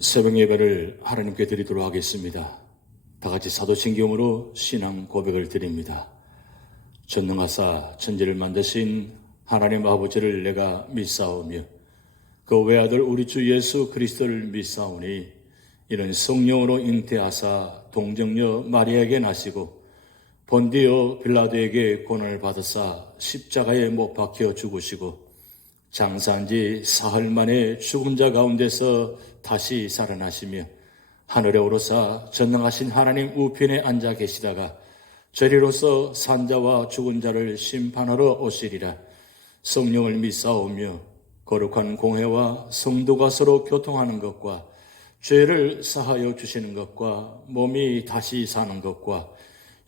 새벽 예배를 하나님께 드리도록 하겠습니다. 다 같이 사도신경으로 신앙 고백을 드립니다. 전능하사 천지를 만드신 하나님 아버지를 내가 믿사오며 그 외아들 우리 주 예수 그리스도를 믿사오니 이는 성령으로 잉태하사 동정녀 마리아에게 나시고 본디오 빌라도에게 고난을 받으사 십자가에 못 박혀 죽으시고 장사한 지 사흘 만에 죽은 자 가운데서 다시 살아나시며 하늘에 오르사 전능하신 하나님 우편에 앉아 계시다가 저리로서 산자와 죽은 자를 심판하러 오시리라. 성령을 믿사오며 거룩한 공회와 성도가 서로 교통하는 것과 죄를 사하여 주시는 것과 몸이 다시 사는 것과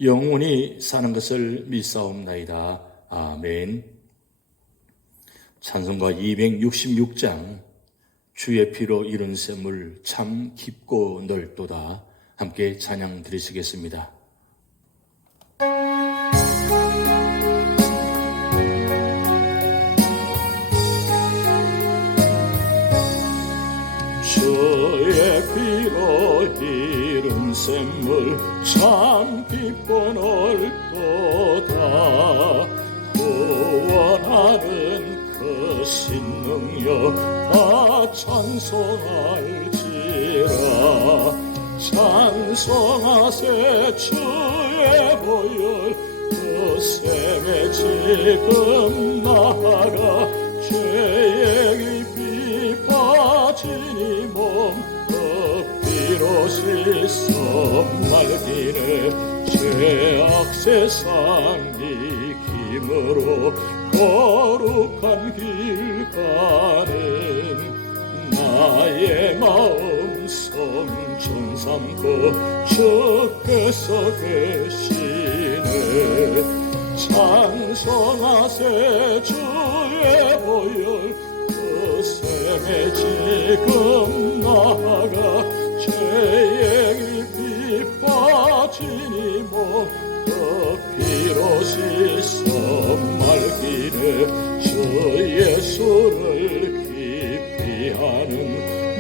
영원히 사는 것을 믿사옵나이다. 아멘. 찬송가 266장 주의 피로 이룬 샘물 참 깊고 넓도다. 함께 찬양 드리시겠습니다. 주의 피로 이룬 샘물 참 깊고 넓도다. 구원하는 그 신능력 다 찬송할지라. 찬송하세 주의 보혈 그 샘에 지금 나아가 죄의 깊이 빠진 이 몸 그 피로 씻어 말기네. 죄악 세상이 힘으로 거룩한 길 가는 나의 마음 성전 삼고 주께서 계시네. 찬송하세 주의 보혈 그 샘에 지금 나아가 죄의 깊이 빠진 이 몸 그 피로 씻어 말기네. 주 예수를 깊이 하는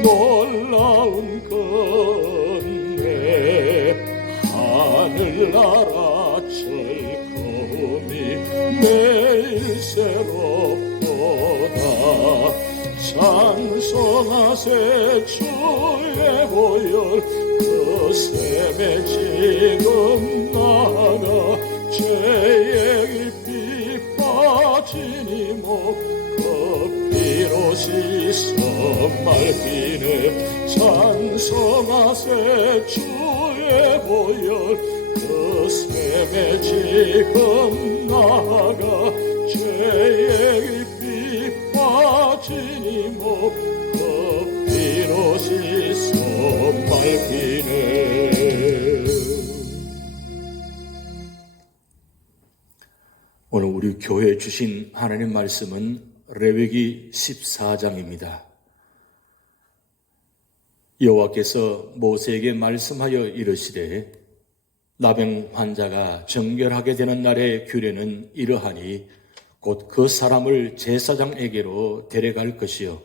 놀라운 건배 하늘나라 철거음이 매일 새롭도다. 찬송하세 주의 보혈 그 샘에 지금 나아가 죄의 깊이 빠진 이 몸 그 피로 씻어 말기네. 찬송하세 주의 보혈 그 샘에 지금 나아가 죄의 깊이 빠진 이 몸 그 피로 씻어 말기네. 오늘 우리 교회에 주신 하나님 말씀은 레위기 14장입니다. 여호와께서 모세에게 말씀하여 이르시되 나병 환자가 정결하게 되는 날의 규례는 이러하니 곧 그 사람을 제사장에게로 데려갈 것이요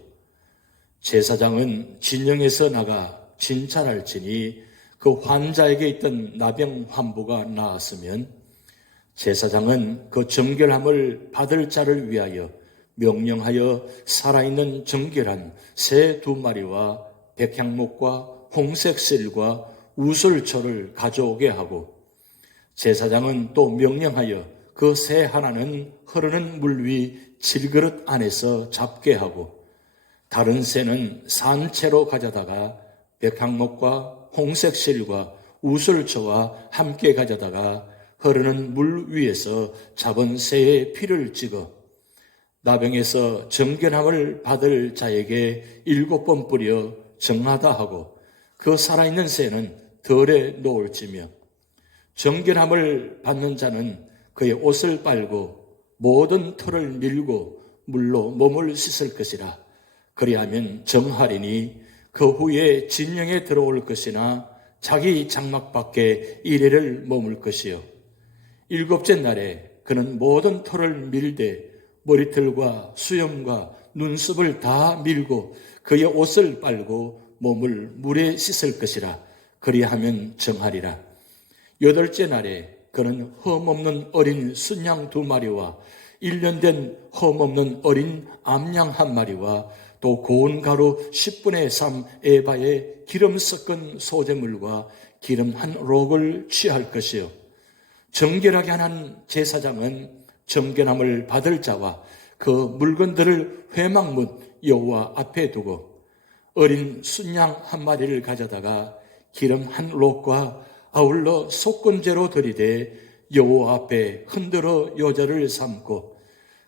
제사장은 진영에서 나가 진찰할지니 그 환자에게 있던 나병 환부가 나았으면 제사장은 그 정결함을 받을 자를 위하여 명령하여 살아있는 정결한 새 2마리와 백향목과 홍색 실과 우슬초를 가져오게 하고 제사장은 또 명령하여 그 새 하나는 흐르는 물 위 질그릇 안에서 잡게 하고 다른 새는 산채로 가져다가 백향목과 홍색 실과 우슬초와 함께 가져다가 흐르는 물 위에서 잡은 새의 피를 찍어 나병에서 정결함을 받을 자에게 7번 뿌려 정하다 하고 그 살아있는 새는 덜에 놓을지며 정결함을 받는 자는 그의 옷을 빨고 모든 털을 밀고 물로 몸을 씻을 것이라. 그리하면 정하리니 그 후에 진영에 들어올 것이나 자기 장막 밖에 이래를 머물 것이요 7째 날에 그는 모든 털을 밀되 머리털과 수염과 눈썹을 다 밀고 그의 옷을 빨고 몸을 물에 씻을 것이라. 그리하면 정하리라. 8째 날에 그는 흠없는 어린 순양 2마리와 1년 된 흠없는 어린 암양 1마리와 또 고운 가루 10분의 3 에바의 기름 섞은 소재물과 기름 1록을 취할 것이요. 정결하게 하는 제사장은 정결함을 받을 자와 그 물건들을 회막문 여호와 앞에 두고 어린 순양 1마리를 가져다가 기름 1록과 아울러 속건제로 들이대 여호와 앞에 흔들어 요제를 삼고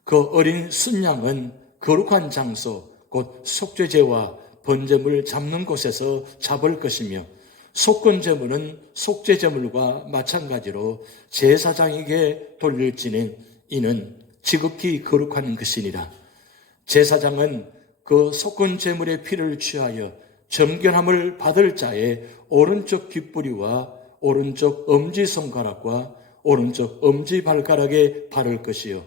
그 어린 순양은 거룩한 장소 곧 속죄제와 번제물 잡는 곳에서 잡을 것이며 속건제물은 속죄제물과 마찬가지로 제사장에게 돌릴지는 이는 지극히 거룩한 것이니라. 제사장은 그 속건제물의 피를 취하여 정결함을 받을 자의 오른쪽 귓뿌리와 오른쪽 엄지손가락과 오른쪽 엄지발가락에 바를 것이요.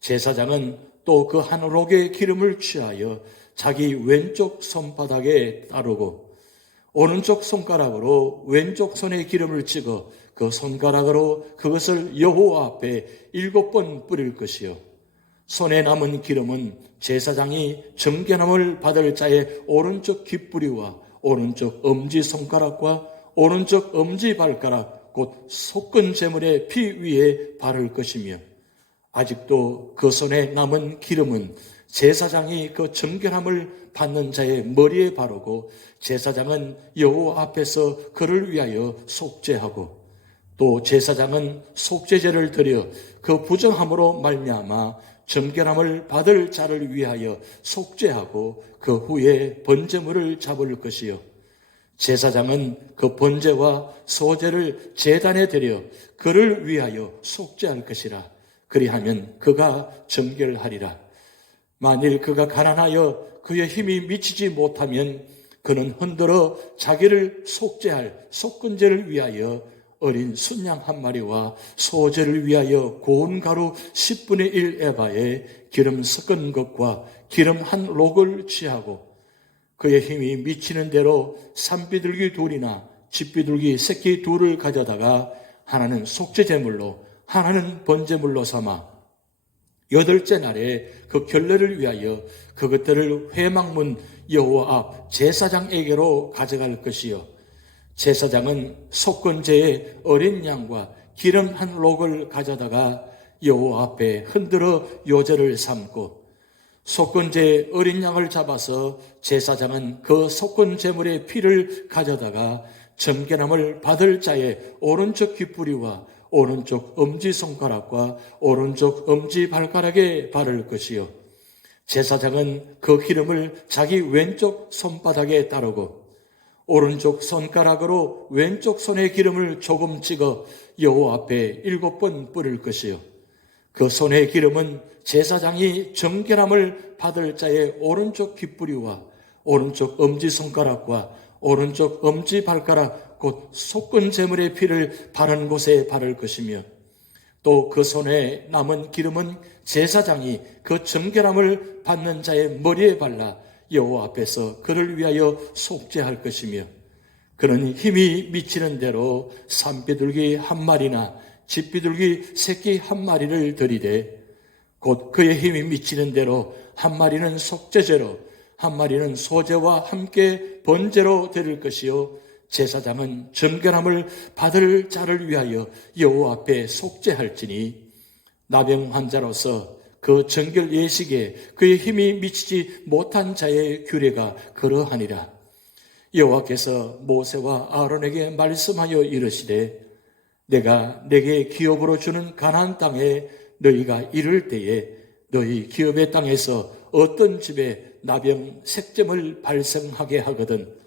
제사장은 또 그 1록의 기름을 취하여 자기 왼쪽 손바닥에 따르고 오른쪽 손가락으로 왼쪽 손에 기름을 찍어 그 손가락으로 그것을 여호와 앞에 7번 뿌릴 것이요. 손에 남은 기름은 제사장이 정결함을 받을 자의 오른쪽 귓뿌리와 오른쪽 엄지손가락과 오른쪽 엄지발가락 곧 속건제물의 피 위에 바를 것이며 아직도 그 손에 남은 기름은 제사장이 그 정결함을 받는 자의 머리에 바르고 제사장은 여호와 앞에서 그를 위하여 속죄하고 또 제사장은 속죄제를 드려 그 부정함으로 말미암아 정결함을 받을 자를 위하여 속죄하고 그 후에 번제물을 잡을 것이요. 제사장은 그 번제와 소제를 제단에 드려 그를 위하여 속죄할 것이라. 그리하면 그가 정결하리라. 만일 그가 가난하여 그의 힘이 미치지 못하면 그는 흔들어 자기를 속죄할 속건제를 위하여 어린 순양 1마리와 소제를 위하여 고운 가루 10분의 1 에바에 기름 섞은 것과 기름 1록을 취하고 그의 힘이 미치는 대로 산비둘기 2이나 집비둘기 새끼 2를 가져다가 하나는 속죄제물로 하나는 번제물로 삼아 8째 날에 그 결례를 위하여 그것들을 회막문 여호와 앞 제사장에게로 가져갈 것이요. 제사장은 속건제의 어린 양과 기름 1록을 가져다가 여호와 앞에 흔들어 요제를 삼고 속건제의 어린 양을 잡아서 제사장은 그 속건제물의 피를 가져다가 정결함을 받을 자의 오른쪽 귓뿌리와 오른쪽 엄지손가락과 오른쪽 엄지발가락에 바를 것이요. 제사장은 그 기름을 자기 왼쪽 손바닥에 따르고 오른쪽 손가락으로 왼쪽 손에 기름을 조금 찍어 여호와 앞에 7번 뿌릴 것이요. 그 손의 기름은 제사장이 정결함을 받을 자의 오른쪽 귓뿌리와 오른쪽 엄지손가락과 오른쪽 엄지발가락 곧 속건제물의 피를 바른 곳에 바를 것이며 또 그 손에 남은 기름은 제사장이 그 정결함을 받는 자의 머리에 발라 여호와 앞에서 그를 위하여 속죄할 것이며 그는 힘이 미치는 대로 산비둘기 1마리나 집비둘기 새끼 1마리를 들이되 곧 그의 힘이 미치는 대로 1마리는 속죄제로 1마리는 소제와 함께 번제로 드릴 것이요 제사장은 정결함을 받을 자를 위하여 여호와 앞에 속죄할지니 나병 환자로서 그 정결 예식에 그의 힘이 미치지 못한 자의 규례가 그러하니라. 여호와께서 모세와 아론에게 말씀하여 이르시되 내가 내게 기업으로 주는 가나안 땅에 너희가 이를 때에 너희 기업의 땅에서 어떤 집에 나병 색점을 발생하게 하거든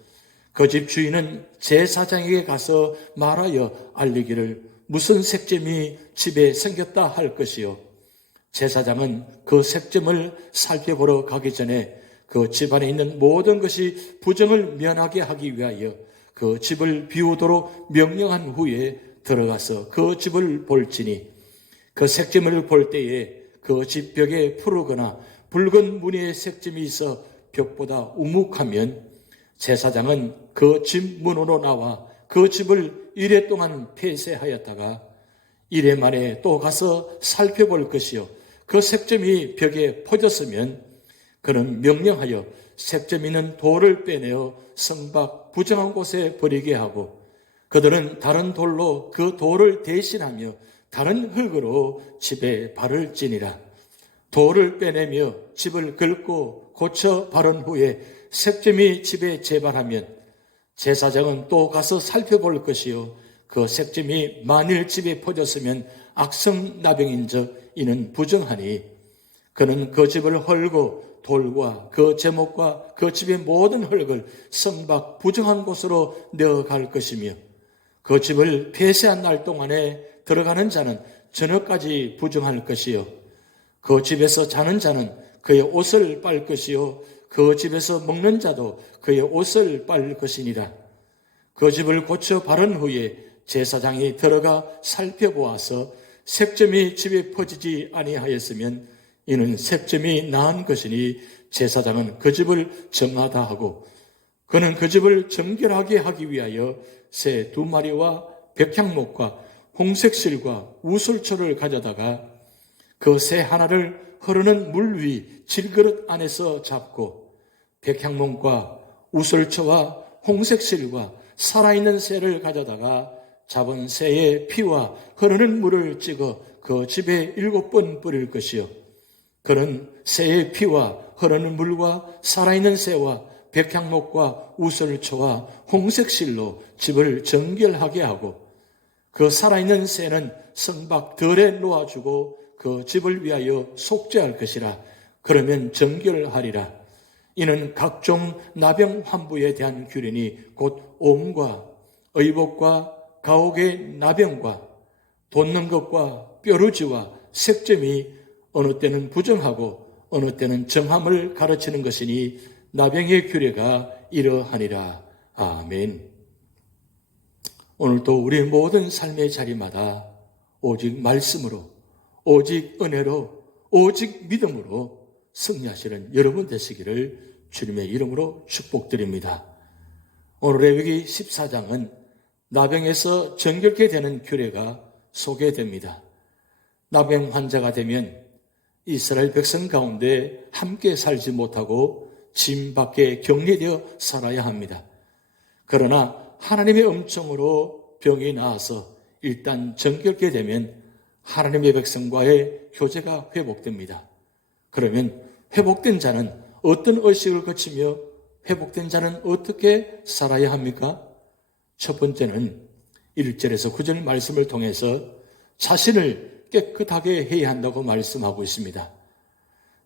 그 집 주인은 제사장에게 가서 말하여 알리기를 무슨 색점이 집에 생겼다 할 것이요 제사장은 그 색점을 살펴보러 가기 전에 그 집안에 있는 모든 것이 부정을 면하게 하기 위하여 그 집을 비우도록 명령한 후에 들어가서 그 집을 볼지니 그 색점을 볼 때에 그 집 벽에 푸르거나 붉은 무늬의 색점이 있어 벽보다 우묵하면 제사장은 그 집 문으로 나와 그 집을 이래 동안 폐쇄하였다가 이래 만에 또 가서 살펴볼 것이요 그 색점이 벽에 퍼졌으면 그는 명령하여 색점 있는 돌을 빼내어 성 밖 부정한 곳에 버리게 하고 그들은 다른 돌로 그 돌을 대신하며 다른 흙으로 집에 발을 찌니라. 돌을 빼내며 집을 긁고 고쳐 바른 후에 색점이 집에 재발하면 제사장은 또 가서 살펴볼 것이요 그 색점이 만일 집에 퍼졌으면 악성나병인즉 이는 부정하니 그는 그 집을 헐고 돌과 그 제목과 그 집의 모든 흙을 성 밖 부정한 곳으로 내어갈 것이며 그 집을 폐쇄한 날 동안에 들어가는 자는 저녁까지 부정할 것이요 그 집에서 자는 자는 그의 옷을 빨 것이요 그 집에서 먹는 자도 그의 옷을 빨 것이니라. 그 집을 고쳐 바른 후에 제사장이 들어가 살펴보아서 색점이 집에 퍼지지 아니하였으면 이는 색점이 나은 것이니 제사장은 그 집을 정하다 하고 그는 그 집을 정결하게 하기 위하여 새 2마리와 백향목과 홍색실과 우슬초를 가져다가 그 새 하나를 흐르는 물 위 질그릇 안에서 잡고 백향목과 우슬초와 홍색실과 살아있는 새를 가져다가 잡은 새의 피와 흐르는 물을 찍어 그 집에 7번 뿌릴 것이요 그는 새의 피와 흐르는 물과 살아있는 새와 백향목과 우슬초와 홍색실로 집을 정결하게 하고 그 살아있는 새는 성 밖 들에 놓아주고 그 집을 위하여 속죄할 것이라. 그러면 정결하리라. 이는 각종 나병 환부에 대한 규례니 곧 옴과 의복과 가옥의 나병과 돋는 것과 뾰루지와 색점이 어느 때는 부정하고 어느 때는 정함을 가르치는 것이니 나병의 규례가 이러하니라. 아멘. 오늘도 우리 모든 삶의 자리마다 오직 말씀으로 오직 은혜로 오직 믿음으로 승리하시는 여러분 되시기를 주님의 이름으로 축복드립니다. 오늘 레위기 14장은 나병에서 정결케 되는 규례가 소개됩니다. 나병 환자가 되면 이스라엘 백성 가운데 함께 살지 못하고 짐 밖에 격리되어 살아야 합니다. 그러나 하나님의 음성으로 병이 나아서 일단 정결케 되면 하나님의 백성과의 교제가 회복됩니다. 그러면 회복된 자는 어떤 의식을 거치며 회복된 자는 어떻게 살아야 합니까? 첫 번째는 1절에서 9절 말씀을 통해서 자신을 깨끗하게 해야 한다고 말씀하고 있습니다.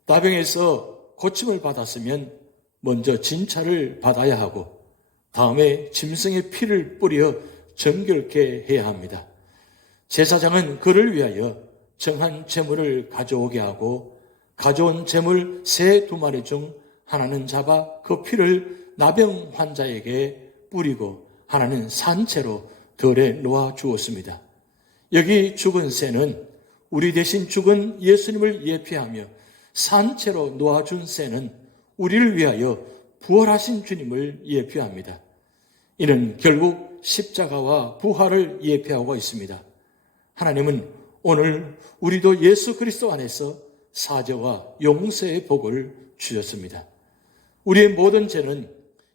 나병에서 고침을 받았으면 먼저 진찰을 받아야 하고 다음에 짐승의 피를 뿌려 정결케 해야 합니다. 제사장은 그를 위하여 정한 제물을 가져오게 하고 가져온 제물 새 2마리 중 하나는 잡아 그 피를 나병 환자에게 뿌리고 하나는 산채로 들에 놓아 주었습니다. 여기 죽은 새는 우리 대신 죽은 예수님을 예표하며 산채로 놓아준 새는 우리를 위하여 부활하신 주님을 예표합니다. 이는 결국 십자가와 부활을 예표하고 있습니다. 하나님은 오늘 우리도 예수 그리스도 안에서 사죄와 용서의 복을 주셨습니다. 우리의 모든 죄는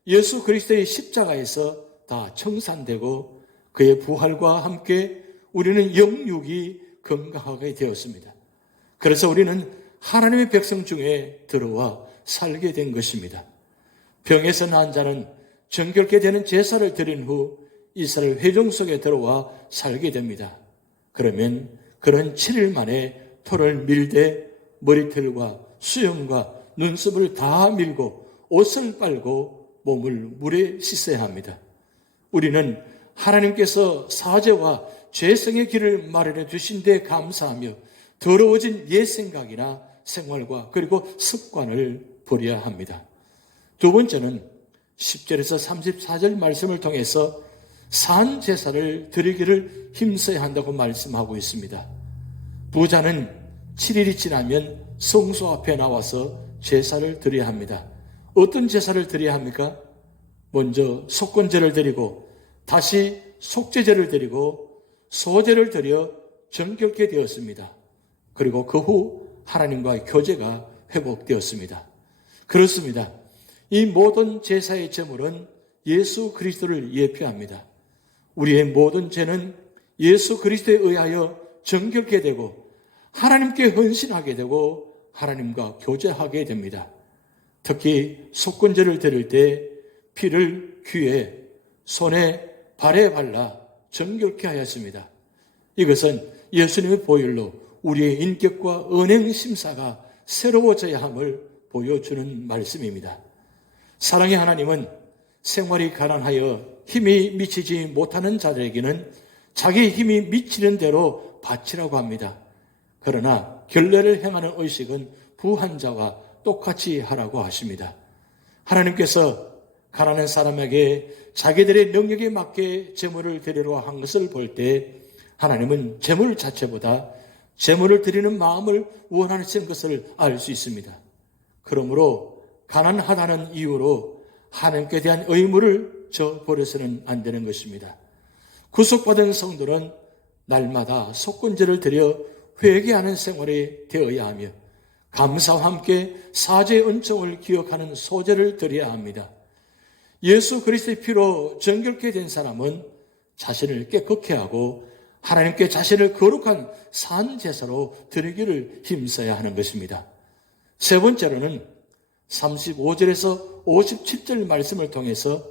예수 그리스도의 십자가에서 다 청산되고 그의 부활과 함께 우리는 영육이 건강하게 되었습니다. 그래서 우리는 하나님의 백성 중에 들어와 살게 된 것입니다. 병에서 나은 자는 정결케 되는 제사를 드린 후 이스라엘 회중 속에 들어와 살게 됩니다. 그러면 그는 7일 만에 털을 밀되 머리털과 수염과 눈썹을 다 밀고 옷을 빨고 몸을 물에 씻어야 합니다. 우리는 하나님께서 사죄와 죄성의 길을 마련해 주신 데 감사하며 더러워진 옛 생각이나 생활과 그리고 습관을 버려야 합니다. 두 번째는 10절에서 34절 말씀을 통해서 산 제사를 드리기를 힘써야 한다고 말씀하고 있습니다. 부자는 7일이 지나면 성소 앞에 나와서 제사를 드려야 합니다. 어떤 제사를 드려야 합니까? 먼저 속건제를 드리고 다시 속죄제를 드리고 소제를 드려 정결케 되었습니다. 그리고 그 후 하나님과의 교제가 회복되었습니다. 그렇습니다. 이 모든 제사의 제물은 예수 그리스도를 예표합니다. 우리의 모든 죄는 예수 그리스도에 의하여 정결케 되고 하나님께 헌신하게 되고 하나님과 교제하게 됩니다. 특히 속건제를 드릴 때 피를 귀에, 손에, 발에 발라 정결케 하였습니다. 이것은 예수님의 보혈로 우리의 인격과 언행 심사가 새로워져야 함을 보여주는 말씀입니다. 사랑의 하나님은 생활이 가난하여 힘이 미치지 못하는 자들에게는 자기 힘이 미치는 대로 바치라고 합니다. 그러나 결례를 행하는 의식은 부한 자와 똑같이 하라고 하십니다. 하나님께서 가난한 사람에게 자기들의 능력에 맞게 제물을 드리려 한 것을 볼 때 하나님은 제물 자체보다 제물을 드리는 마음을 원하시는 것을 알 수 있습니다. 그러므로 가난하다는 이유로 하나님께 대한 의무를 저버려서는 안 되는 것입니다. 구속받은 성도는 날마다 속건제를 드려 회개하는 생활이 되어야 하며 감사와 함께 사죄의 은총을 기억하는 소제를 드려야 합니다. 예수 그리스도의 피로 정결케 된 사람은 자신을 깨끗게 하고 하나님께 자신을 거룩한 산 제사로 드리기를 힘써야 하는 것입니다. 세 번째로는 35절에서 57절 말씀을 통해서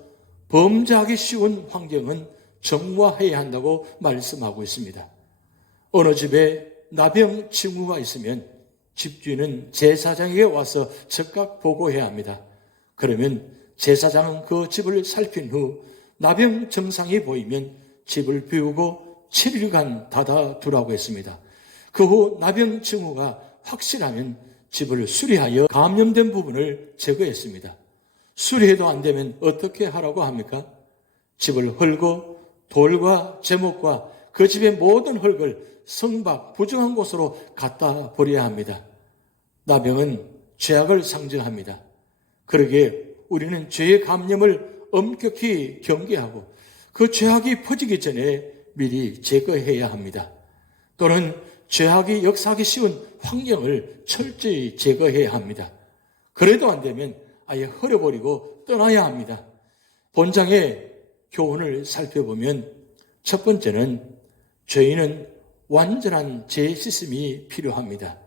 범죄하기 쉬운 환경은 정화해야 한다고 말씀하고 있습니다. 어느 집에 나병 징후가 있으면 집주인은 제사장에게 와서 즉각 보고해야 합니다. 그러면 제사장은 그 집을 살핀 후 나병 증상이 보이면 집을 비우고 7일간 닫아두라고 했습니다. 그 후 나병 징후가 확실하면 집을 수리하여 감염된 부분을 제거했습니다. 수리해도 안 되면 어떻게 하라고 합니까? 집을 헐고 돌과 제목과 그 집의 모든 흙을 성박 부정한 곳으로 갖다 버려야 합니다. 나병은 죄악을 상징합니다. 그러기에 우리는 죄의 감염을 엄격히 경계하고 그 죄악이 퍼지기 전에 미리 제거해야 합니다. 또는 죄악이 역사하기 쉬운 환경을 철저히 제거해야 합니다. 그래도 안 되면 아예 헐어버리고 떠나야 합니다. 본장의 교훈을 살펴보면 첫 번째는 죄인은 완전한 재씻음이 필요합니다.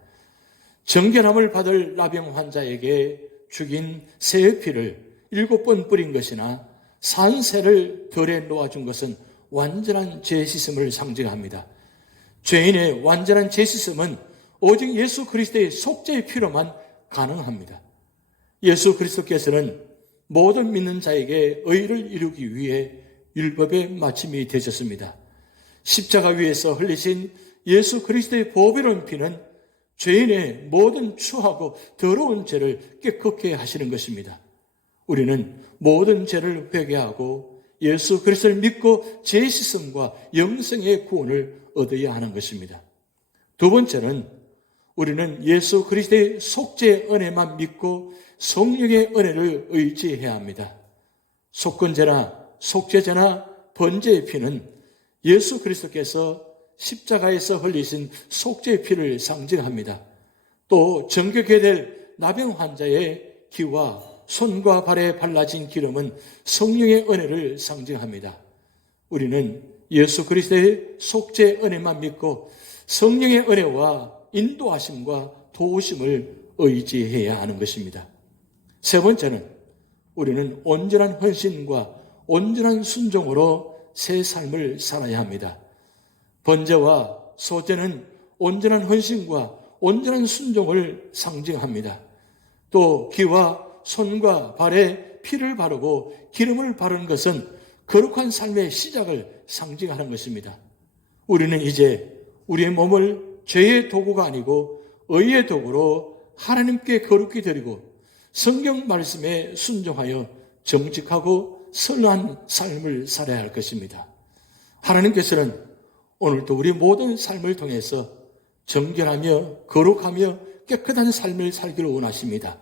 정결함을 받을 나병 환자에게 죽인 새의 피를 7번 뿌린 것이나 산새를 덜에 놓아준 것은 완전한 재씻음을 상징합니다. 죄인의 완전한 재씻음은 오직 예수 그리스도의 속죄의 피로만 가능합니다. 예수 그리스도께서는 모든 믿는 자에게 의를 이루기 위해 율법의 마침이 되셨습니다. 십자가 위에서 흘리신 예수 그리스도의 보배로운 피는 죄인의 모든 추하고 더러운 죄를 깨끗게 하시는 것입니다. 우리는 모든 죄를 회개하고 예수 그리스도를 믿고 재씻음과 영생의 구원을 얻어야 하는 것입니다. 두 번째는 우리는 예수 그리스도의 속죄의 은혜만 믿고 성령의 은혜를 의지해야 합니다. 속건제나 속죄제나 번제의 피는 예수 그리스도께서 십자가에서 흘리신 속죄의 피를 상징합니다. 또 정결케 될 나병 환자의 기와 손과 발에 발라진 기름은 성령의 은혜를 상징합니다. 우리는 예수 그리스도의 속죄의 은혜만 믿고 성령의 은혜와 인도하심과 도우심을 의지해야 하는 것입니다. 세 번째는 우리는 온전한 헌신과 온전한 순종으로 새 삶을 살아야 합니다. 번제와 소제는 온전한 헌신과 온전한 순종을 상징합니다. 또 귀와 손과 발에 피를 바르고 기름을 바르는 것은 거룩한 삶의 시작을 상징하는 것입니다. 우리는 이제 우리의 몸을 죄의 도구가 아니고 의의 도구로 하나님께 거룩히 드리고 성경 말씀에 순종하여 정직하고 선한 삶을 살아야 할 것입니다. 하나님께서는 오늘도 우리 모든 삶을 통해서 정결하며 거룩하며 깨끗한 삶을 살기를 원하십니다.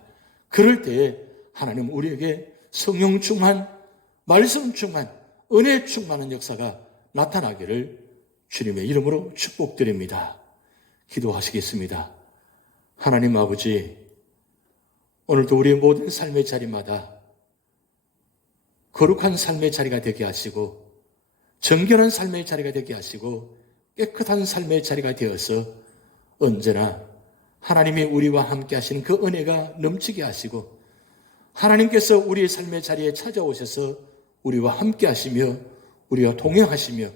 그럴 때에 하나님 우리에게 성령 충만, 말씀 충만, 은혜 충만한 역사가 나타나기를 주님의 이름으로 축복드립니다. 기도하시겠습니다. 하나님 아버지, 오늘도 우리의 모든 삶의 자리마다 거룩한 삶의 자리가 되게 하시고 정결한 삶의 자리가 되게 하시고 깨끗한 삶의 자리가 되어서 언제나 하나님이 우리와 함께 하시는 그 은혜가 넘치게 하시고 하나님께서 우리의 삶의 자리에 찾아오셔서 우리와 함께 하시며 우리와 동행하시며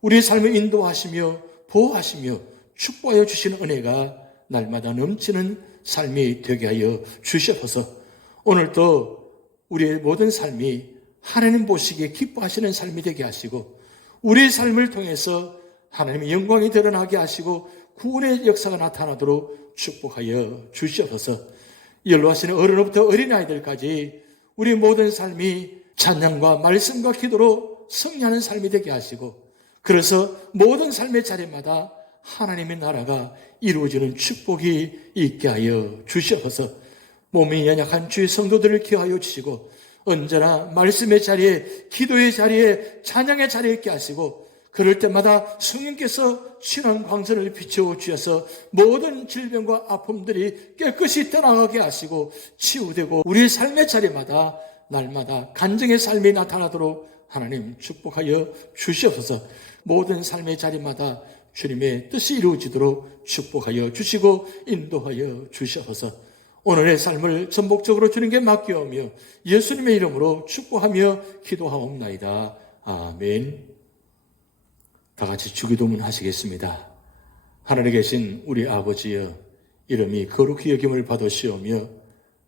우리의 삶을 인도하시며 보호하시며 축복하여 주시는 은혜가 날마다 넘치는 삶이 되게 하여 주시옵소서. 오늘도 우리의 모든 삶이 하나님 보시기에 기뻐하시는 삶이 되게 하시고 우리의 삶을 통해서 하나님의 영광이 드러나게 하시고 구원의 역사가 나타나도록 축복하여 주시옵소서. 연로하시는 어른부터 어린아이들까지 우리 모든 삶이 찬양과 말씀과 기도로 승리하는 삶이 되게 하시고 그래서 모든 삶의 자리마다 하나님의 나라가 이루어지는 축복이 있게 하여 주시옵소서. 몸이 연약한 주의 성도들을 기하여 주시고 언제나 말씀의 자리에 기도의 자리에 찬양의 자리에 있게 하시고 그럴 때마다 성령께서 신앙 광선을 비추어 주셔서 모든 질병과 아픔들이 깨끗이 떠나가게 하시고 치유되고 우리의 삶의 자리마다 날마다 간증의 삶이 나타나도록 하나님 축복하여 주시옵소서. 모든 삶의 자리마다 주님의 뜻이 이루어지도록 축복하여 주시고 인도하여 주시옵소서. 오늘의 삶을 전복적으로 주님께 맡겨오며 예수님의 이름으로 축복하며 기도하옵나이다. 아멘. 다 같이 주기도문 하시겠습니다. 하늘에 계신 우리 아버지여, 이름이 거룩히 여김을 받으시오며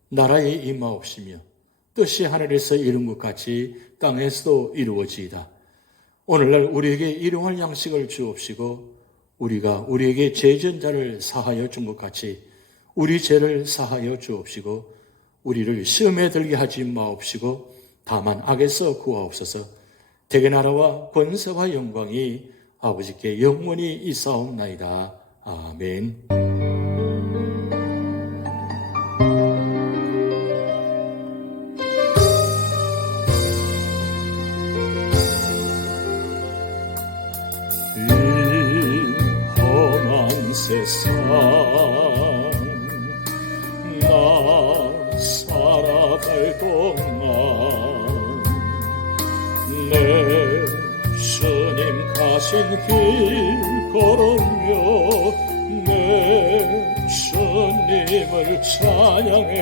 나라에 임하옵시며 뜻이 하늘에서 이룬 것 같이 땅에서도 이루어지이다. 오늘날 우리에게 일용할 양식을 주옵시고 우리가 우리에게 죄진 자를 사하여 준 것 같이 우리 죄를 사하여 주옵시고 우리를 시험에 들게 하지 마옵시고 다만 악에서 구하옵소서. 대개 나라와 권세와 영광이 아버지께 영원히 있사옵나이다. 아멘. 세상 나 살아갈 동안 내 주님 가신 길 걸으며 내 주님을 찬양해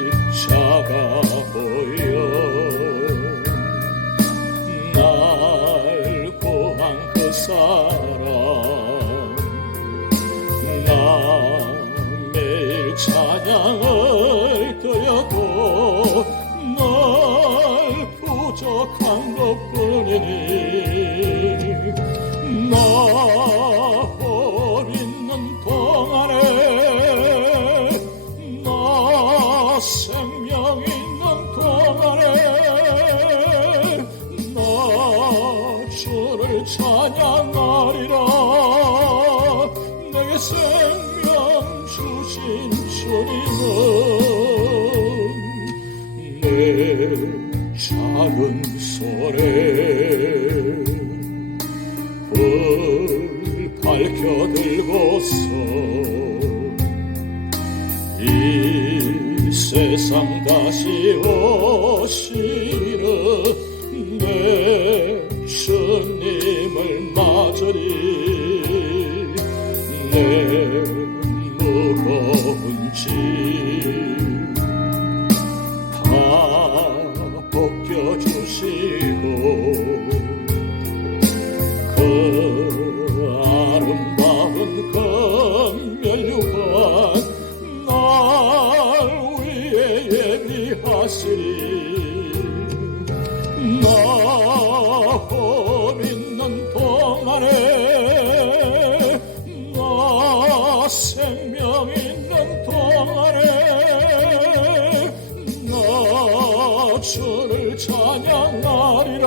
십자가 보여 사랑 나 매일 찬양을 드려도 날 부족한 것뿐이니 나 홀 있는 동안에 나 생명 있는 동안에 주를 찬양하리라. 내게 생명 주신 주님은 내 작은 손에 불 밝혀들고서 이 세상 다시 오시는 내 주님을 맞으리. 내 무거운 짐 다 벗겨주시고 그 아름다운 금면류관 날 위해 예비하시리. 홀 있는 동안에 나 생명 있는 동안에 나 주를 찬양하리라.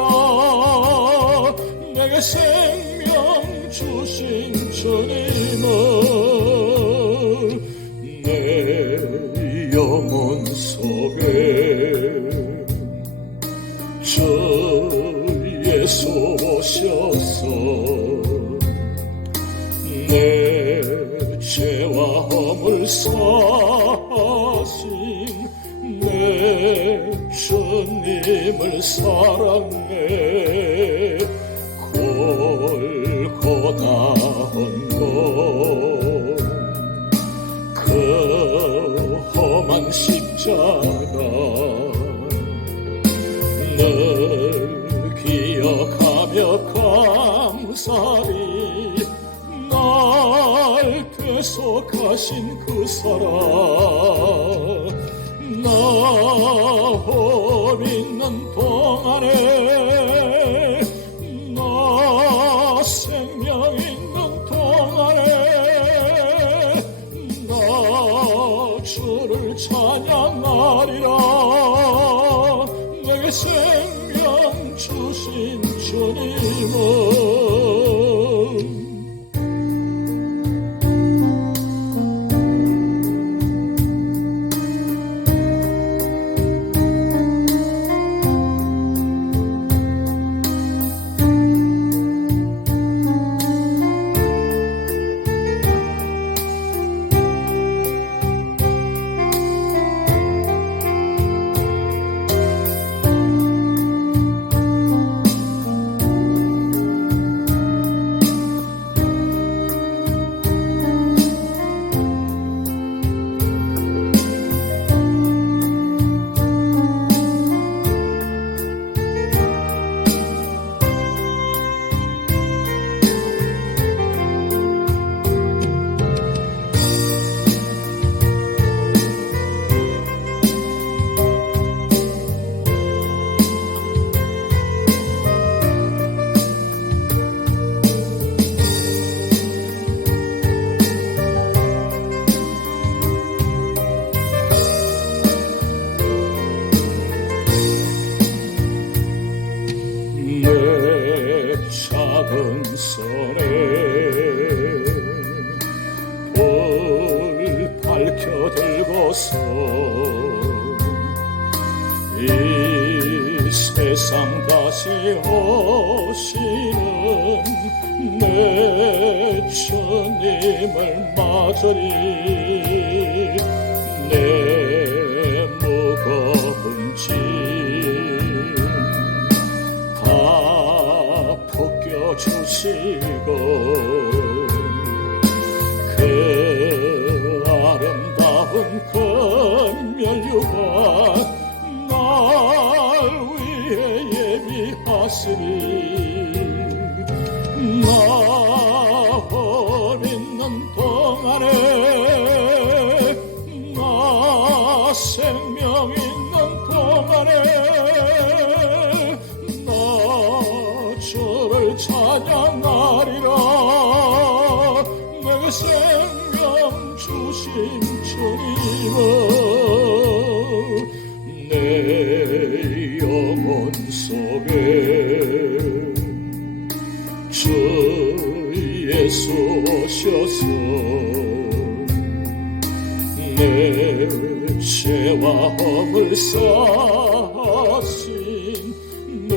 내게 생명 주신 주님은 내 영혼 속에 주 예수 오셔서 내 죄와 허물 사신 내 주님을 사랑해 골고다 헌것 그 험한 십자가 늘 기억하며 감사히 날 대속하신 그 사랑 나 홀 있는 동안에 나 생명 있는 동안에 나 주를 찬양하리라 내게 생명 주신 주님은 내 작은 손에 불 밝혀 들고서 이 세상 다시 오시는 내 주님을 맞으리 내 무거운 짐 주시고 그 아름다운 금면류가 날 위해 예비하시니 나 홀 있는 동안에 나 생명 있는 동안에 주를 찬양하리라 내게 생명 주신 주님은 내 영혼 속에 주 예수 오셔서 내 죄와 허물 사신 내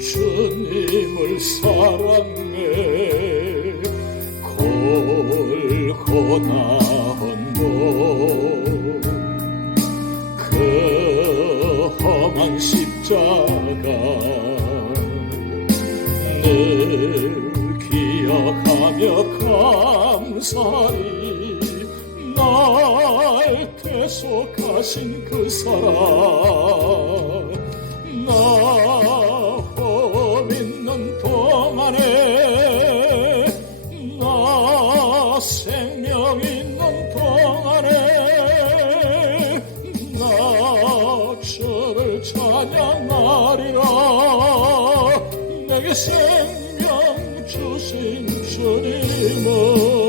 주님을 사랑해 골고다 헌것 그 험한 십자가 늘 기억하며 감사히 날 대속하신 그 사랑 나 홀 있는 동안에 나 생명 있는 동안에 나 주를 찬양하리라 내게 생명 주신 주님은